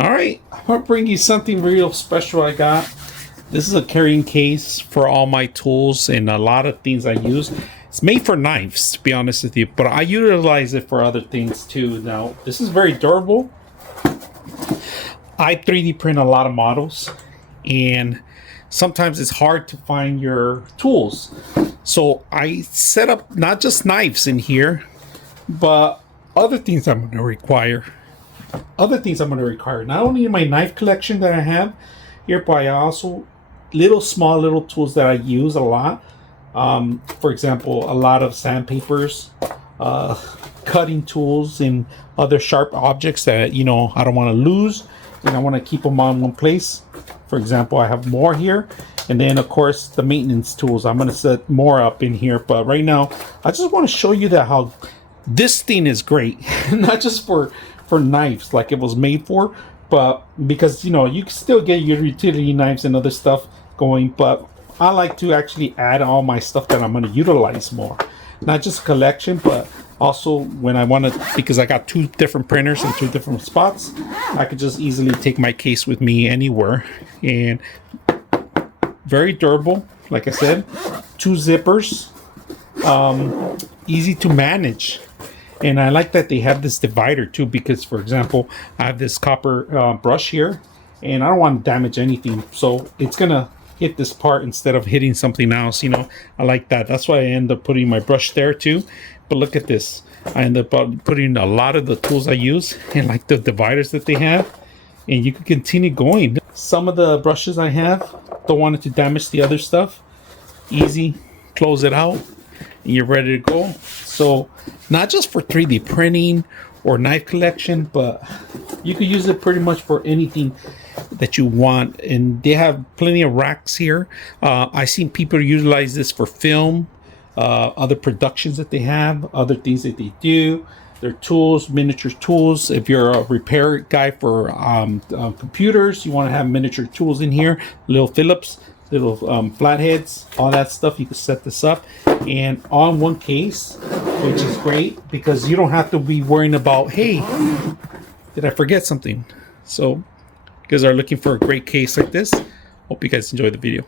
All right, I'm gonna bring you something real special I got. This is a carrying case for all my tools and a lot of things I use. It's made for knives, to be honest with you, but I utilize it for other things too. Now, this is very durable. I 3D print a lot of models, and sometimes it's hard to find your tools. So I set up not just knives in here, but other things I'm going to require. Not only in my knife collection that I have here, but I also small little tools that I use a lot. For example, a lot of sandpapers, cutting tools, and other sharp objects that I don't want to lose, and I want to keep them on one place. For example, I have more here, and then of course the maintenance tools. I'm going to set more up in here, but right now I just want to show you that how this thing is great, not just for knives like it was made for, but because you can still get your utility knives and other stuff going, but I like to actually add all my stuff that I'm going to utilize more, not just collection, but also when I want to, because I got 2 different printers in 2 different spots, I could just easily take my case with me anywhere. And very durable, like I said, 2 zippers, easy to manage. And I like that they have this divider too, because for example, I have this copper brush here, and I don't want to damage anything, so it's gonna hit this part instead of hitting something else. I like that. That's why I end up putting my brush there too. But look at this, I end up putting a lot of the tools I use, and like the dividers that they have, and you can continue going. Some of the brushes I have, don't want it to damage the other stuff, easy, close it out, and you're ready to go. So not just for 3D printing or knife collection, but you could use it pretty much for anything that you want. And they have plenty of racks here. I've seen people utilize this for film, other productions that they have, other things that they do. Their tools, miniature tools. If you're a repair guy for computers, you want to have miniature tools in here, little Phillips, little flatheads, all that stuff. You can set this up and on one case, which is great because you don't have to be worrying about, hey, did I forget something? So you guys are looking for a great case like this. Hope you guys enjoy the video.